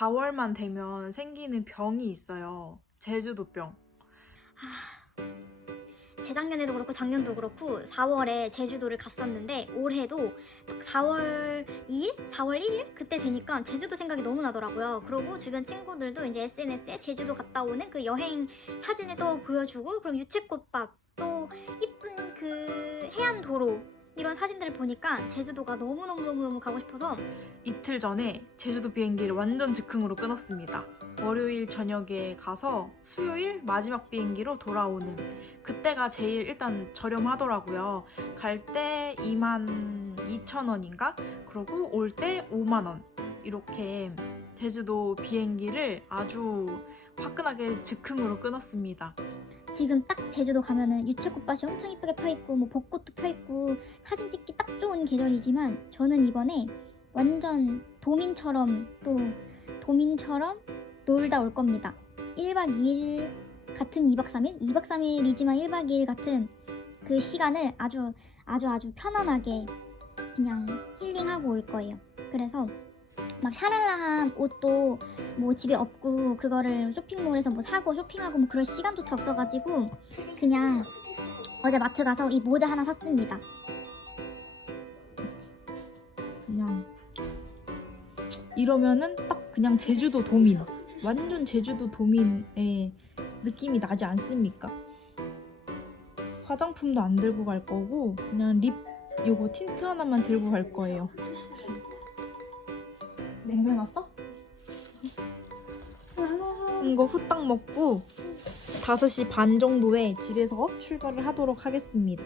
4월만 되면 생기는 병이 있어요. 제주도병. 재작년에도 그렇고 작년도 그렇고 4월에 제주도를 갔었는데 올해도 딱 4월 2일? 4월 1일? 그때 되니까 제주도 생각이 너무 나더라고요. 그러고 주변 친구들도 이제 SNS에 제주도 갔다 오는 그 여행 사진을 또 보여주고 그럼 유채꽃밭 또 이쁜 그 해안 도로 이런 사진들을 보니까 제주도가 너무너무너무너무 가고 싶어서 이틀 전에 제주도 비행기를 완전 즉흥으로 끊었습니다. 월요일 저녁에 가서 수요일 마지막 비행기로 돌아오는 그때가 제일 일단 저렴하더라고요. 갈 때 2만 2천 원인가? 그리고 올 때 5만 원. 이렇게 제주도 비행기를 아주 화끈하게 즉흥으로 끊었습니다. 지금 딱 제주도 가면은 유채꽃밭이 엄청 이쁘게 펴있고 뭐 벚꽃도 펴있고 사진 찍기 딱 좋은 계절이지만 저는 이번에 완전 도민처럼 또 도민처럼 놀다 올 겁니다. 1박 2일 같은 2박 3일? 2박 3일이지만 1박 2일 같은 그 시간을 아주 아주 아주 편안하게 그냥 힐링하고 올 거예요. 그래서 막 샤랄라한 옷도 뭐 집에 없고 그거를 쇼핑몰에서 뭐 사고 쇼핑하고 뭐 그럴 시간조차 없어가지고 그냥 어제 마트 가서 이 모자 하나 샀습니다. 그냥 이러면은 딱 그냥 제주도 도민 완전 제주도 도민의 느낌이 나지 않습니까? 화장품도 안 들고 갈 거고 그냥 립 요거 틴트 하나만 들고 갈 거예요. 냉면 왔어? 이거 후딱 먹고 5시 반 정도에 집에서 출발을 하도록 하겠습니다.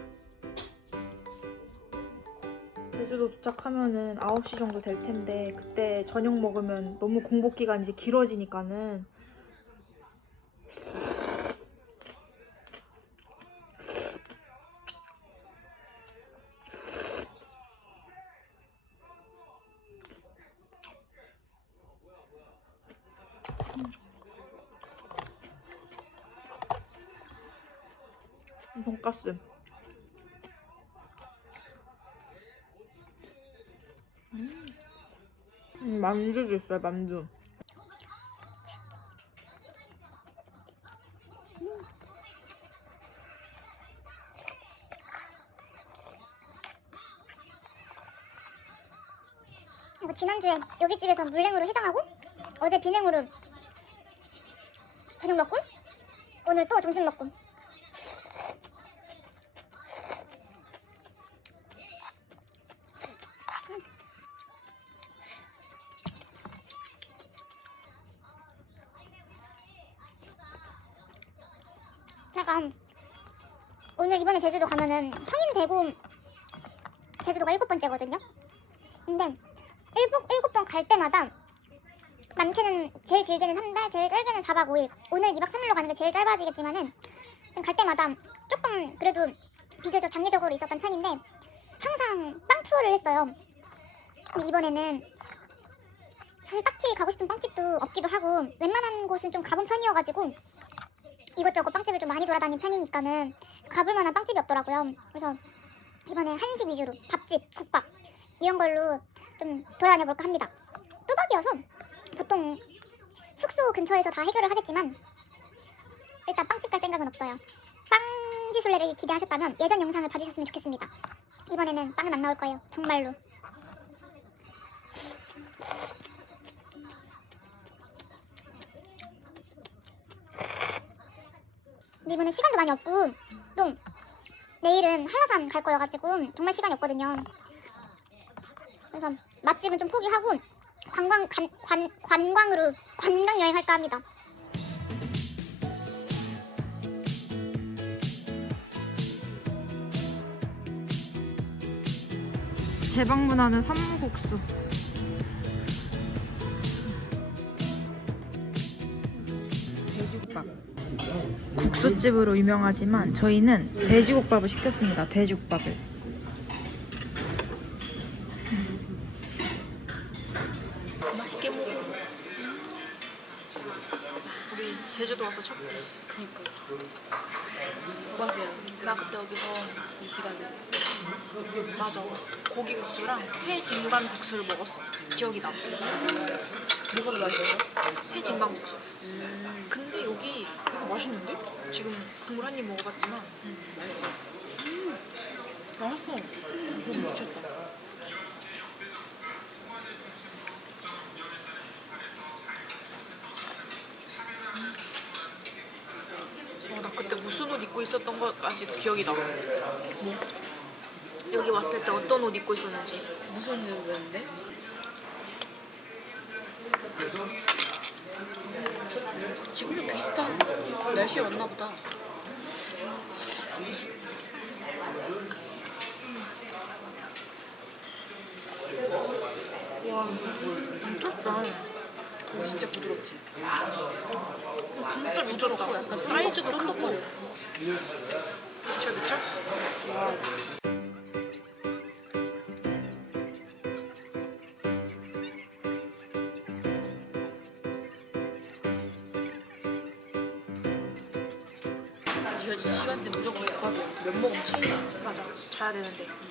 제주도 도착하면은 9시 정도 될 텐데 그때 저녁 먹으면 너무 공복 기간이 길어지니까는 돈가스 음, 만두도 있어요, 만두. 뭐 지난주에 여기 집에서 물냉으로 해장하고 어제 비냉으로 저녁 먹고 오늘 또 점심 먹고 제가 오늘 이번에 제주도 가면은 성인 대구 제주도가 일곱 번째거든요. 근데 일곱 일곱 번 갈 때마다 많게는 제일 길게는 한 달, 제일 짧게는 4박 5일. 오늘 2박 3일로 가는 게 제일 짧아지겠지만은 갈 때마다 조금 그래도 비교적 장기적으로 있었던 편인데 항상 빵 투어를 했어요. 근데 이번에는 사실 딱히 가고 싶은 빵집도 없기도 하고 웬만한 곳은 좀 가본 편이어가지고 이것저것 빵집을 좀 많이 돌아다닌 편이니까는 가볼 만한 빵집이 없더라고요. 그래서 이번에 한식 위주로 밥집, 국밥 이런 걸로 좀 돌아다녀 볼까 합니다. 뚜벅이어서 보통 숙소 근처에서 다 해결을 하겠지만 일단 빵집 갈 생각은 없어요. 빵지술래를 기대하셨다면 예전 영상을 봐주셨으면 좋겠습니다. 이번에는 빵은 안 나올 거예요. 정말로. 근데 이번에 시간도 많이 없고 또 내일은 한라산 갈 거여가지고 정말 시간이 없거든요. 그래서 맛집은 좀 포기하고 관광 관, 관, 관광으로 관광 여행할까 합니다. 재방문하는 삼국수. 돼지국밥. 국수집으로 유명하지만 저희는 돼지국밥을 시켰습니다. 돼지국밥을. 맛있게 먹어. 우리 제주도 와서 첫 끼. 그니까. 국밥이야. 나 그때 여기서 이 시간에. 맞아. 고기 국수랑 회 쟁반 국수를 먹었어. 기억이 나. 뭐가 더 맛있어요? 회 쟁반 국수. 근데 여기 맛있는데? 지금 국물 한 입 먹어봤지만 맛있어. 맛있어. 음, 미쳤다. 어, 나 그때 무슨 옷 입고 있었던 것까지 기억이 나. 뭐? 여기 왔을 때 어떤 옷 입고 있었는지. 무슨 옷이었는데? 지금도 비슷한 날씨였나 보다. 와, 미쳤다. 어, 진짜 부드럽지? 어, 진짜 미쳤다. 약간 사이즈도 크고. 미쳐, 미쳐? 이 자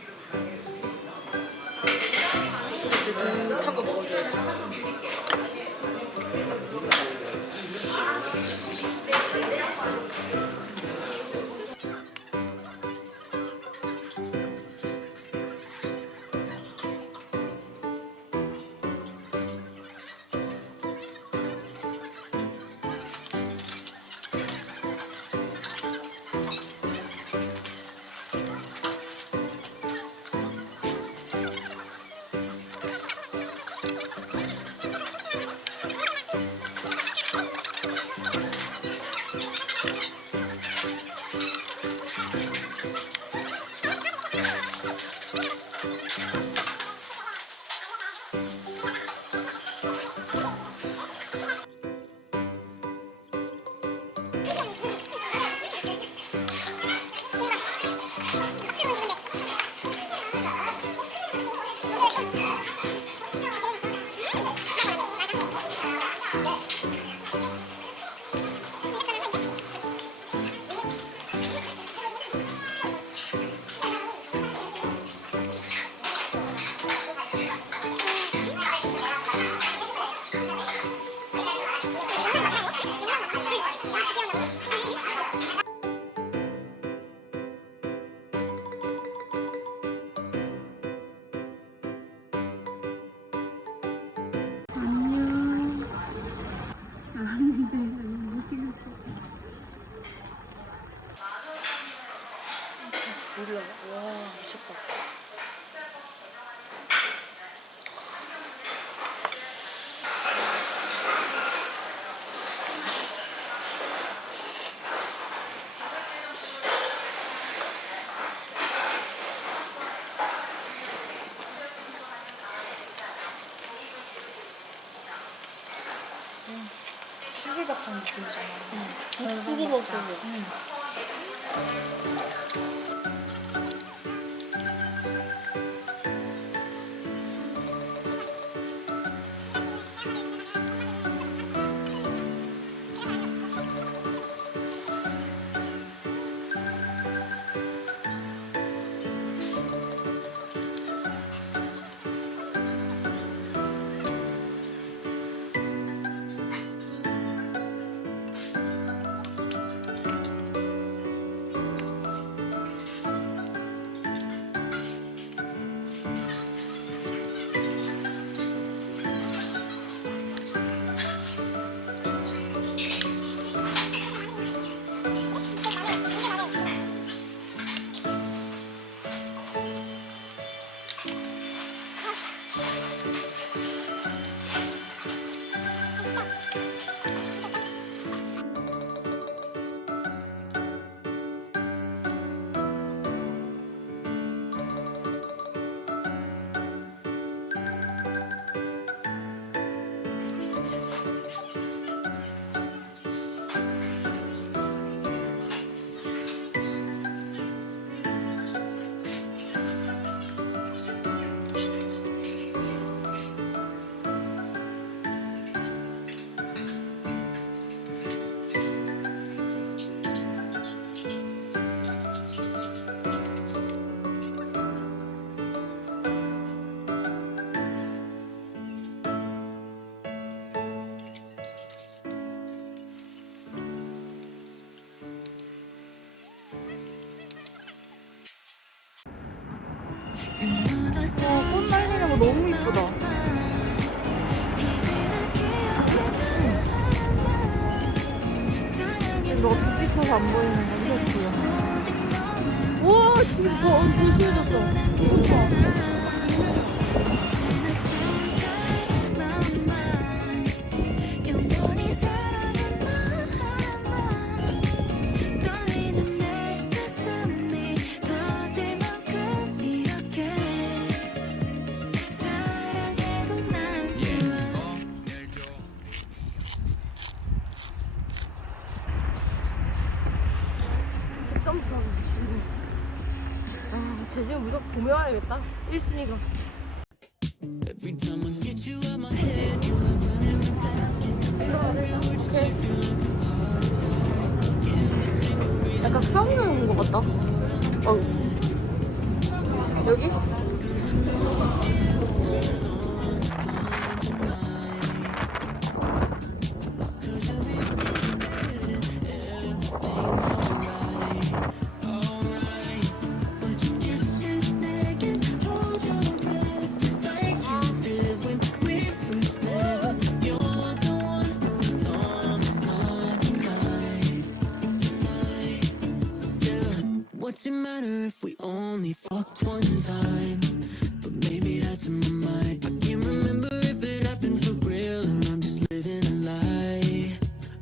와, 꽃 날리는 거 너무 이쁘다. 너가 빛 비춰서 안 보이는 거 무섭고요. 와, 지금 더 조심해졌어. 우와. 아, 제주 무조건 구매해야겠다. 1순위가. Every time I get you out my head, you are running 약간 수학여행 온것 같다. 어. 여기? Only one time? But maybe that's in my mind. I can't remember if it happened for real or I'm just living a lie.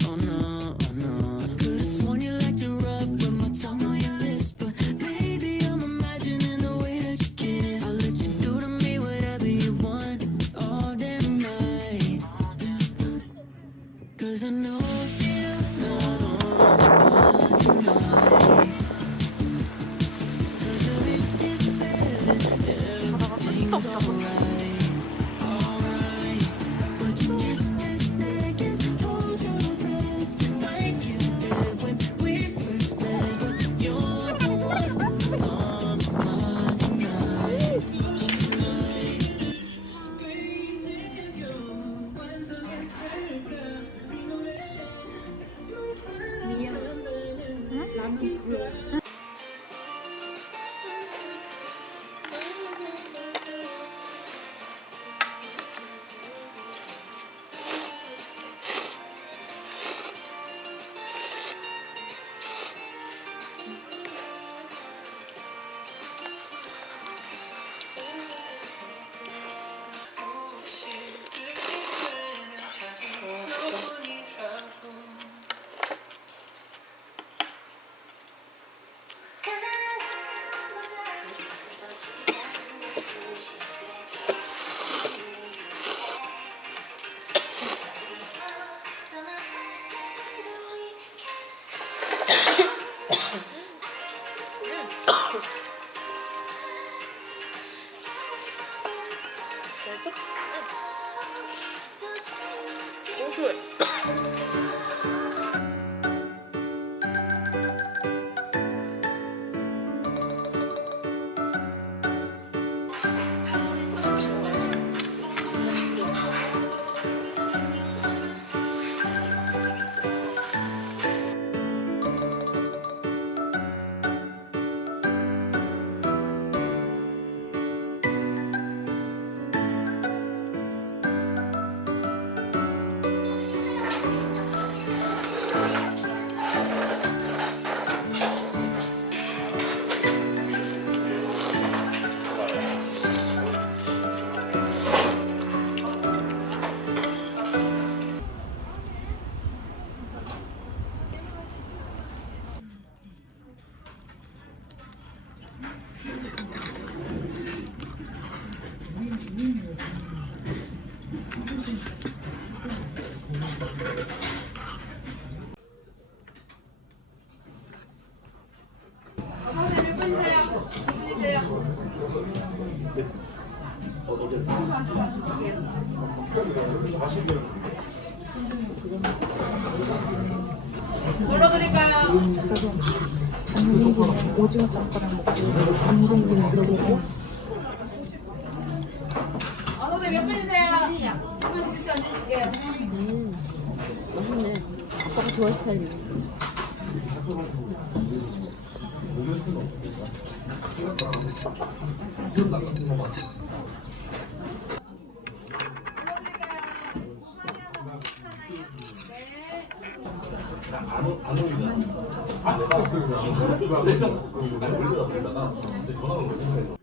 Oh no, oh no. I could've sworn you liked it rough with my tongue on your lips, but maybe I'm imagining the way that you kiss. I'll let you do to me whatever you want all damn night. Cause I know you're on my tonight. oturuyor. 오징어 짬뽕 먹고 방송기 먹고 음, 맛있네. 아빠가 좋아할 스타일이네. 안 오니까. 내가 그러다가 전화가 오는 거예요.